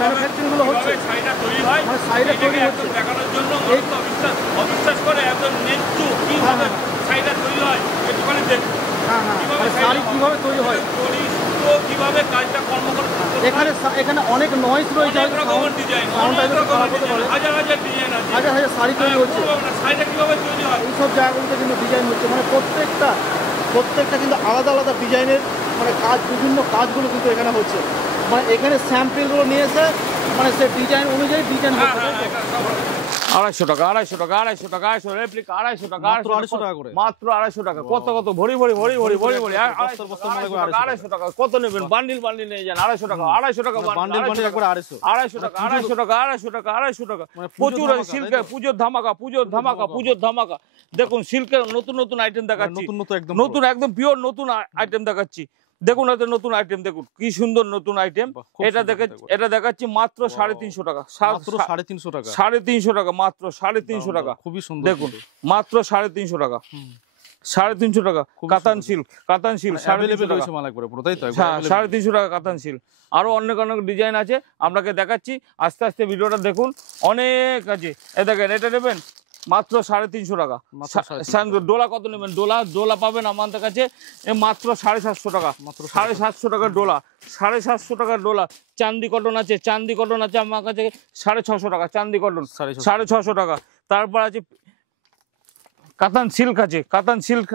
Manufacturing গুলো হচ্ছে, শাড়িটা তৈরি হয় মানে শাড়িটা তৈরি হচ্ছে দেখানোর জন্য অবিশ্বাস করে একদম নেচু কিভাবে শাড়িটা তৈরি হয় একটুখানি দেখুন। শাড়ি কিভাবে তৈরি হয়, কিভাবে কাজটা কর্ম করে। এখানে অনেক নয়েজ রয়েছে, হাজার হাজার ডিজাইন আছে, হাজার হাজার শাড়ি তৈরি হচ্ছে, শাড়িটা কিভাবে তৈরি হয় এইসব জায়গাগুলোতে কিন্তু ডিজাইন হচ্ছে, মানে প্রত্যেকটা কিন্তু আলাদা আলাদা ডিজাইনের মানে কাজ, বিভিন্ন কাজগুলো কিন্তু এখানে হচ্ছে। মানে এখানে স্যাম্পেলগুলো নিয়ে এসে মানে সে ডিজাইন অনুযায়ী ডিজাইন হচ্ছে। 250 টাকা 250 টাকা 250 টাকা 250 রেপ্লিকা 250 টাকা 250 টাকা করে, মাত্র 250 টাকা। কত কত ভরি ভরি ভরি ভরি ভরি ভরি 250 টাকা। কত নেবেন? বান্ডিল বান্ডিল নিয়ে যান। 250 টাকা 250 টাকা বান্ডিল বান্ডিল একবার 250 250 টাকা 250 টাকা 250 টাকা 250 টাকা। প্রচুর সিল্কের পুজোর ধামাকা পুজোর ধামাকা পুজোর ধামাকা। দেখুন সিল্কের নতুন নতুন আইটেম দেখাচ্ছি, নতুন একদম পিওর নতুন আইটেম দেখাচ্ছি। দেখুন এত নতুন আইটেম, দেখুন কি সুন্দর নতুন আইটেম। এটা দেখাচ্ছি মাত্র 350 টাকা, মাত্র 350 টাকা, 350 টাকা, মাত্র 350 টাকা। খুবই সুন্দর, দেখুন মাত্র 350 টাকা, 350 টাকা। কাতান সিল্ক, কাতান সিল্ক 350 টাকা, 350 টাকা কাতান সিল্ক। আরো অনেক অনেক ডিজাইন আছে, আপনাকে দেখাচ্ছি আস্তে আস্তে ভিডিওটা দেখুন, অনেক আছে। দেখেন এটা নেবেন মাত্র 350 টাকা। ডোলা কত নেবেন? ডোলা পাবেন আমাদের কাছে মাত্র 750 টাকা, 750 টাকার ডোলা, 750 টাকার ডোলা। চান্দি কটন আছে, চান্দি কটন আছে আমার কাছে 650 টাকা, চান্দি কটন 650 টাকা। তারপর আছে কাতান সিল্ক আছে, কাতান সিল্ক,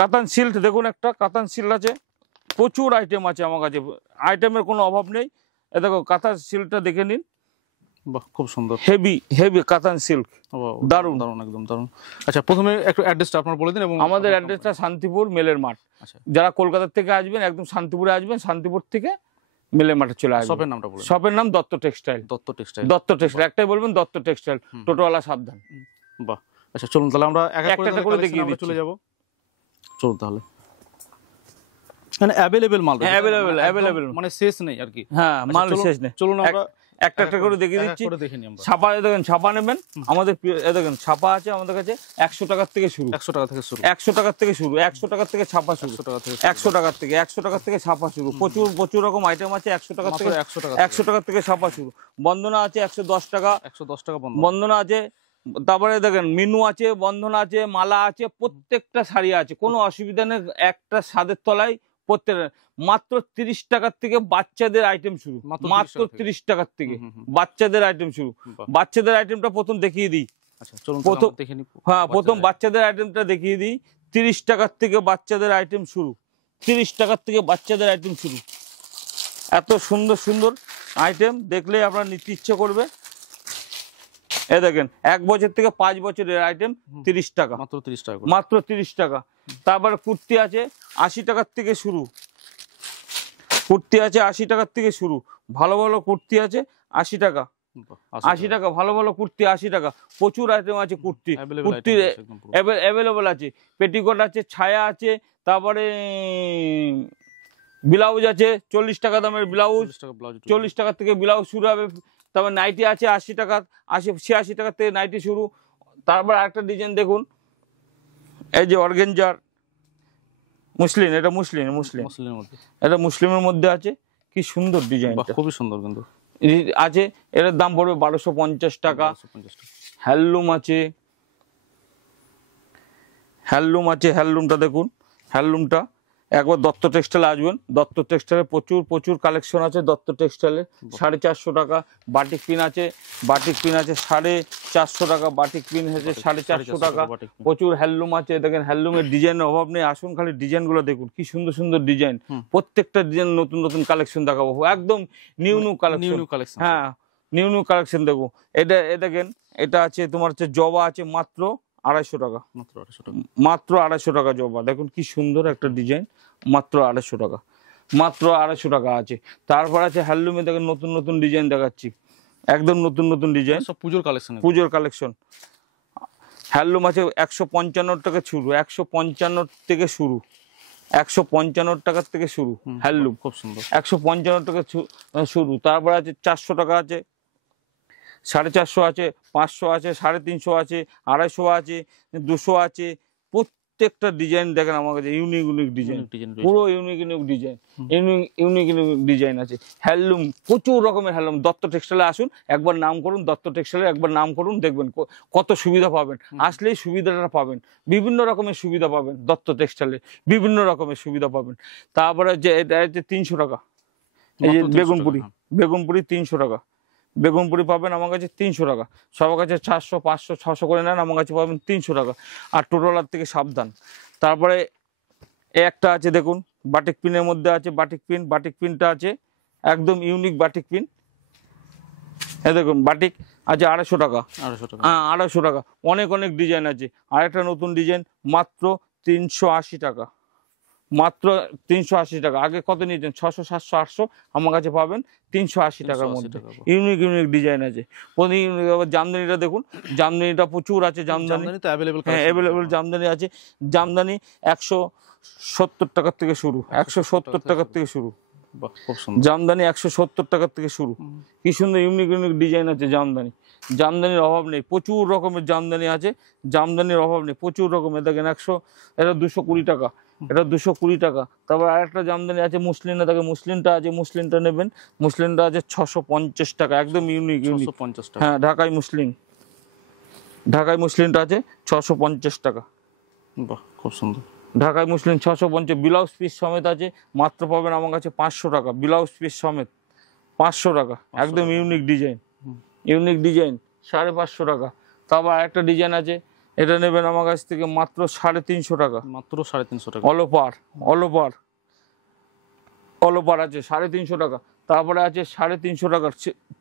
কাতান সিল্ক দেখুন একটা কাতান সিল্ক আছে, প্রচুর আইটেম আছে আমার কাছে, আইটেমের কোনো অভাব নেই। দেখো কাতান সিল্কটা দেখে নিন, বাহ খুব সুন্দর, হেভি হেভি কাতান সিল্ক, দারুণ দারুণ একদম দারুণ। আচ্ছা প্রথমে একটু অ্যাড্রেসটা আপনার বলে দিন। এবং আমাদের অ্যাড্রেসটা শান্তিপুর মেলের মাঠ। আচ্ছা, যারা কলকাতা থেকে আসবেন একদম শান্তিপুরে আসবেন, শান্তিপুর থেকে মেলের মাঠে চলে আসবেন। শপের নামটা বলুন। শপের নাম Dutta textile. Dutta textile, Dutta textile একটাই বলবেন, দত্ত টেক্সটাইল। টোটোওয়ালা সাবধান। বাহ আচ্ছা চলুন তাহলে আমরা একটা করে দেখিয়ে দিচ্ছি, চলে যাব। চলুন তাহলে, মানে অ্যাভেলেবল মাল, অ্যাভেলেবল মানে শেষ নেই আর কি। হ্যাঁ মাল শেষ নেই। চলুন আমরা একটা একটা করে দেখিয়ে দিচ্ছি। ছাপা দেখেন, ছাপা নেবেন আমাদের দেখেন ছাপা আছে আমাদের কাছে 100 টাকার থেকে শুরু, 100 টাকা থেকে শুরু, 100 টাকার থেকে শুরু, 100 টাকার থেকে ছাপা শুরু, 100 টাকার থেকে 100 টাকার থেকে ছাপা শুরু। প্রচুর প্রচুর রকম আইটেম আছে। 100 টাকার থেকে 100 টাকার থেকে ছাপা শুরু। বন্দনা আছে 110 টাকা, 110 টাকা বন্দনা আছে। তারপরে দেখেন মিনু আছে, বন্ধন আছে, মালা আছে, প্রত্যেকটা শাড়ি আছে, কোনো অসুবিধা নেই। একটা ছাদের তলায় প্রত্যেকটা মাত্র 30 টাকার থেকে বাচ্চাদের আইটেম শুরু, মাত্র 30 টাকার থেকে বাচ্চাদের আইটেম শুরু। বাচ্চাদের আইটেমটা প্রথম দেখিয়ে দিই। হ্যাঁ প্রথম বাচ্চাদের আইটেমটা দেখিয়ে দিই। 30 টাকার থেকে বাচ্চাদের আইটেম শুরু, 30 টাকার থেকে বাচ্চাদের আইটেম শুরু। এত সুন্দর সুন্দর আইটেম দেখলে আপনার নিতে ইচ্ছে করবে। দেখেন 1 বছর থেকে 5 বছরের আইটেম 30 টাকা, মাত্র 30 টাকা, মাত্র 30 টাকা। তারপরে কুর্তি আছে 80 টাকার থেকে শুরু, কুর্তি আছে 80 টাকার থেকে শুরু। ভালো ভালো কুর্তি আছে 80 টাকা, 80 টাকা, ভালো ভালো কুর্তি 80 টাকা। প্রচুর আইটেম আছে কুর্তি, কুর্তি অ্যাভেলেবল আছে। পেটিকোট আছে, ছায়া আছে, তারপরে ব্লাউজ আছে 40 টাকা দামের ব্লাউজ, 40 টাকা থেকে ব্লাউজ শুরু হবে। তারপর নাইটি আছে 80 টাকা, 86 টাকা থেকে নাইটি শুরু। তারপর একটা ডিজাইন দেখুন, এই যে অর্গেঞ্জার মুসলিম, এটা মুসলিমের মধ্যে, এটা মুসলিমের মধ্যে আছে। কি সুন্দর ডিজাইন, খুবই সুন্দর কিন্তু আছে। এটার দাম পড়বে 1250 টাকা। হ্যান্ডলুম আছে, হ্যান্ডলুম আছে, হ্যান্ডলুমটা দেখুন, হ্যান্ডলুমটা একবার দত্ত টেক্সটাইলে আসবেন। দত্ত টেক্সটাইলে প্রচুর প্রচুর কালেকশন আছে। দত্ত টেক্সটাইলে 450 টাকা। বাটিক পিন আছে, বাটিক পিন আছে 450 টাকা, বাটিক পিন আছে 450 টাকা। প্রচুর হ্যান্ডলুম আছে। দেখেন হ্যান্ডলুমের ডিজাইনের অভাব নেই। আসুন খালি ডিজাইনগুলো দেখুন, কি সুন্দর সুন্দর ডিজাইন। প্রত্যেকটা ডিজাইন নতুন নতুন কালেকশন দেখাবো, একদম নিউ নিউ কালেকশন। হ্যাঁ নিউ নিউ কালেকশন দেখো। এটা দেখেন, এটা আছে তোমার হচ্ছে জবা আছে মাত্র 250 টাকা, মাত্র 250 টাকা জবা। দেখুন কি সুন্দর একটা ডিজাইন, মাত্র 250 টাকা, মাত্র 250 টাকা আছে। তারপর আছে হ্যান্ডলুমে দেখেন নতুন নতুন ডিজাইন দেখাচ্ছি, একদম নতুন নতুন ডিজাইন, সব পুজোর কালেকশন, পুজোর কালেকশন। হ্যান্ডলুম আছে 155 টাকা শুরু, 155 থেকে শুরু, 155 টাকার থেকে শুরু হ্যান্ডলুম, খুব সুন্দর। 155 টাকা শুরু। তারপর আছে 400 টাকা আছে, 450 আছে, 500 আছে, 350 আছে, 250 আছে, 200 আছে। প্রত্যেকটা ডিজাইন দেখেন আমার কাছে ইউনিক ইউনিক ডিজাইন, পুরো unique unique design, unique unique design আছে। হ্যান্ডলুম, প্রচুর রকমের হ্যান্ডলুম। দত্ত টেক্সটাইলে আসুন, একবার নাম করুন, দত্ত টেক্সটাইলে একবার নাম করুন, দেখবেন কত সুবিধা পাবেন। আসলেই সুবিধাটা পাবেন, বিভিন্ন রকমের সুবিধা পাবেন দত্ত টেক্সটাইলে, বিভিন্ন রকমের সুবিধা পাবেন। তারপরে যে এটা হচ্ছে 300 টাকা, এই যে বেগুনপুরি, বেগুনপুরি 300 টাকা, বেগুনপুরি পাবেন আমার কাছে 300 টাকা। সবার কাছে 400 500 600 করে নেন, আমার কাছে পাবেন 300 টাকা। আর টোটোলার থেকে সাবধান। তারপরে একটা আছে দেখুন, বাটিক পিনের মধ্যে আছে বাটিক পিন। বাটিক পিনটা আছে একদম ইউনিক বাটিক পিন। এই দেখুন বাটিক আছে 250 টাকা, 250 টাকা। অনেক অনেক ডিজাইন আছে। আর একটা নতুন ডিজাইন মাত্র 380 টাকা, মাত্র 380 টাকা। আগে কত নিয়েছেন? 600 700 800, আমার কাছে পাবেন 380 টাকার মধ্যে। ইউনিক ইউনিক ডিজাইন আছে। জামদানিটা দেখুন, জামদানিটা প্রচুর আছে। জামদানি হ্যাঁ অ্যাভেলেবেল জামদানি আছে। জামদানি 170 টাকার থেকে শুরু, 170 টাকার থেকে শুরু। জামদানি 170 টাকার থেকে শুরু। কি সুন্দর ইউনিক ইউনিক ডিজাইন আছে জামদানি। জামদানির অভাব নেই, প্রচুর রকমের জামদানি আছে। জামদানির অভাব নেই, প্রচুর রকমের। দেখেন এটা 220 টাকা, এটা 220 টাকা। তারপর আরেকটা জামদানি আছে মুসলিনে, দেখেন মুসলিনটা আছে, মুসলিনটা নেবেন। মুসলিনটা আছে 650 টাকা, একদম ইউনিক ইউনিক। হ্যাঁ ঢাকাই মুসলিন, ঢাকাই মুসলিনটা আছে 650 টাকা। বাহ খুব সুন্দর। ঢাকাই মুসলিন 650। ব্লাউজ পিস সমেত আছে, মাত্র পাবেন আমার কাছে 500 টাকা। ব্লাউজ পিস সমেত 500 টাকা, একদম ইউনিক ডিজাইন, ইউনিক ডিজাইন 550 টাকা। তারপর আরেকটা ডিজাইন আছে, এটা নেবেন আমার কাছ থেকে মাত্র 350 টাকা, মাত্র 350 টাকা। অলওভার, অলওভার, অলওভার আছে 350 টাকা। তারপরে আছে 350 টাকার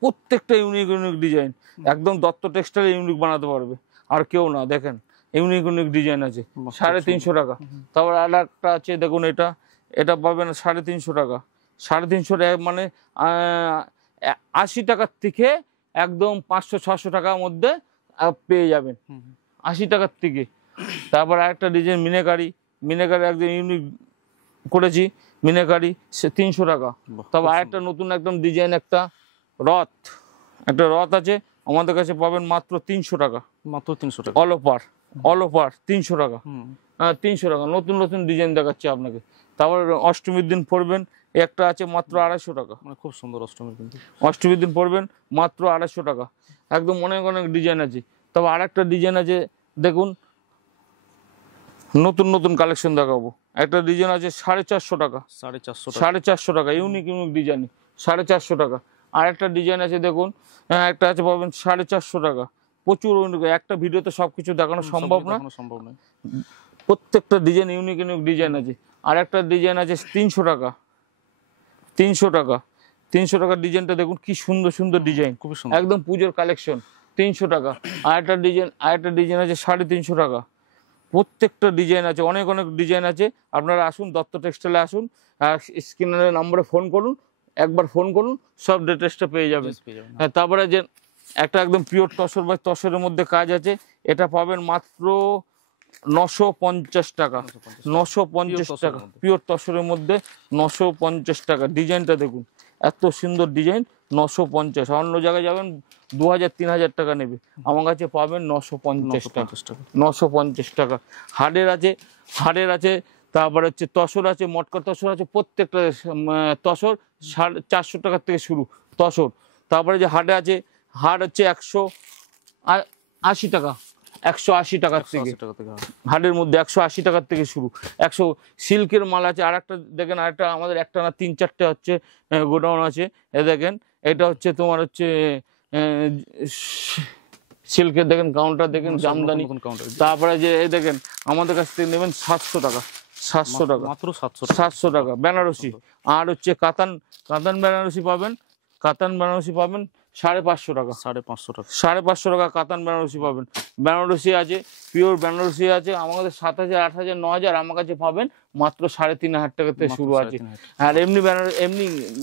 প্রত্যেকটা ইউনিক ইউনিক ডিজাইন। একদম দত্ত টেক্সটাইল ইউনিক বানাতে পারবে আর কেউ না। দেখেন ইউনিক ইউনিক ডিজাইন আছে 350 টাকা। তারপর আর একটা আছে দেখুন, এটা পাবেন 350 টাকা। 350 টাকা মানে 80 টাকার থেকে একদম 500 600 টাকার মধ্যে পেয়ে যাবেন, 80 টাকার থেকে। তারপর আরেকটা ডিজাইন মিনাকারি, মিনাকারি একদম ইউনিক করেছি, মিনাকারি 300 টাকা। তারপর আরেকটা নতুন একদম ডিজাইন, একটা রথ, একটা রথ আছে আমাদের কাছে পাবেন মাত্র 300 টাকা, মাত্র 300 টাকা। অল ওভার, অল ওভার 300 টাকা। হ্যাঁ 300 টাকা। নতুন নতুন ডিজাইন দেখাচ্ছি আপনাকে। তারপর অষ্টমীর দিন পরবেন, একটা আছে মাত্র 250 টাকা, মানে খুব সুন্দর অষ্টমীর দিন। অষ্টমীর দিন পরবেন মাত্র 250 টাকা। একদম অনেক অনেক ডিজাইন আছে। তবে আরেকটা ডিজাইন আছে দেখুন, নতুন নতুন কালেকশন দেখাবো। একটা ডিজাইন আছে 450 টাকা, 450 টাকা, ইউনিক ইউনিক ডিজাইন 450 টাকা। আর একটা ডিজাইন আছে দেখুন, একটা আছে পাবেন 450 টাকা। প্রচুর একটা ভিডিওতে সবকিছু দেখানো সম্ভব না, সম্ভব নয়। প্রত্যেকটা ডিজাইন ইউনিক ইউনিক ডিজাইন আছে। আর একটা ডিজাইন আছে 300 টাকা, 300 টাকা, 300 টাকার ডিজাইনটা দেখুন কি সুন্দর সুন্দর ডিজাইন, খুবই সুন্দর, একদম পুজোর কালেকশন 300 টাকা। আর একটা ডিজাইন আছে 350 টাকা। প্রত্যেকটা ডিজাইন আছে, অনেক অনেক ডিজাইন আছে। আপনারা আসুন, দত্ত টেক্সটাইলে আসুন, স্ক্রিনের নাম্বারে ফোন করুন, একবার ফোন করুন, সব ডিটেলসটা পেয়ে যাবেন। হ্যাঁ তারপরে যে একটা একদম পিওর তসর বা তসরের মধ্যে কাজ আছে, এটা পাবেন মাত্র 950 টাকা, 950 টাকা, পিওর তসরের মধ্যে 950 টাকা। ডিজাইনটা দেখুন, এত সুন্দর ডিজাইন, 950। অন্য জায়গায় যাবেন 2000 3000 টাকা নেবে, আমার কাছে পাবেন 950 টাকা, 950 টাকা। হাড়ের আছে, হাড়ের আছে, তারপরে হচ্ছে তসর আছে, মটকা তসর আছে। প্রত্যেকটা তসর 450 টাকার থেকে শুরু তসর। তারপরে যে হাড়ে আছে, হাড় হচ্ছে 180 টাকা, 180 টাকার থেকে হাড়ের মধ্যে 180 টাকার থেকে শুরু। 100 সিল্কের মাল আছে। আর একটা দেখেন, আরেকটা আমাদের একটা না 3-4টে হচ্ছে গোডাউন আছে। এ দেখেন, এটা হচ্ছে তোমার হচ্ছে সিল্কের দেখেন কাউন্টার, দেখেন জামদানি। তারপরে যে এই দেখেন, আমাদের কাছ থেকে নেবেন 700 টাকা, 700 টাকা, মাত্র 700 টাকা বেনারসি। আর হচ্ছে কাতান, কাতান বেনারসি পাবেন, কাতান বেনারসি পাবেন 550 টাকা, 550 টাকা, 550 টাকা কাতান বেনারসি পাবেন। বেনারসি আছে, পিওর বেনারসি আছে আমাদের 7000 8000 9000, আমার কাছে পাবেন মাত্র 3500 টাকা থেকে শুরু আছে। আর এমনি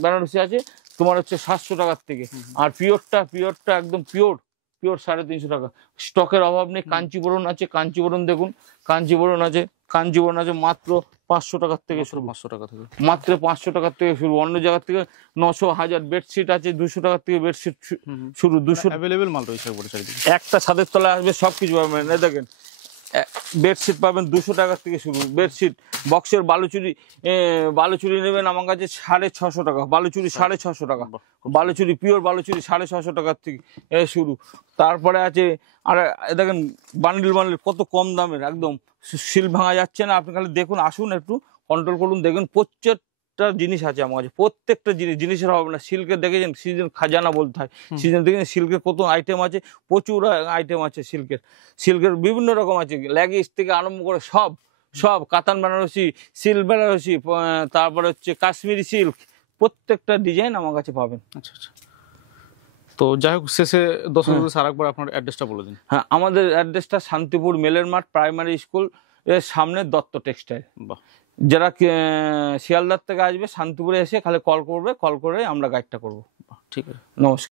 বেনারসি আছে তোমার হচ্ছে 700 টাকার থেকে। আর পিওরটা একদম পিওর 350 টাকা। স্টকের অভাব নেই। কাঞ্চিবরণ আছে, কাঞ্চিবরণ দেখুন, কাঞ্চিবরণ আছে, কাঞ্চিবরণ আছে মাত্র 500 টাকার থেকে শুরু, 500 টাকা থেকে, মাত্র 500 টাকার থেকে শুরু। অন্য জায়গা থেকে 900 1000। বেডশিট আছে 200 টাকার থেকে বেডশিট শুরু, 200 অ্যাভেলেবেল মাল রয়েছে একবারে চারিদিকে। একটা ছাদের তলায় আসবে সবকিছু পাবেন। এই দেখেন বেডশিট পাবেন 200 টাকা থেকে শুরু। বেডশিট বক্সের বালুচুরি নেবেন আমার কাছে 650 টাকা, বালুচুরি 650 টাকা, বালুচুরি পিওর বালুচুরি 650 টাকার থেকে শুরু। তারপরে আছে আর দেখেন বান্ডিল কত কম দামের, একদম সিল ভাঙা যাচ্ছে না। আপনি খালি দেখুন, আসুন একটু কন্ট্রোল করুন, দেখুন প্রত্যেকটা জিনিস আছে আমার কাছে, প্রত্যেকটা জিনিসের হবে না। সিল্কের দেখেছেন সিজন খাজানা বলতে হয়, সিজন দেখেছেন সিল্কের কত আইটেম আছে, প্রচুর আইটেম আছে সিল্কের বিভিন্ন রকম আছে, লেগিস থেকে আরম্ভ করে সব কাতান বেনারসি, সিল্ক বেনারসি, তারপরে হচ্ছে কাশ্মীরি সিল্ক, প্রত্যেকটা ডিজাইন আমার কাছে পাবেন। আচ্ছা আচ্ছা। তো যাই হোক, শেষে দর্শকদের আরেকবার আপনার অ্যাড্রেসটা বলে দিন। হ্যাঁ, আমাদের অ্যাড্রেসটা শান্তিপুর মেলের মাঠ প্রাইমারি স্কুল এর সামনে দত্ত টেক্সটাইল। বাহ, যারা শিয়ালদার থেকে আসবে শান্তিপুরে এসে খালি কল করে আমরা গাইডটা করবো। ঠিক আছে। নমস্কার।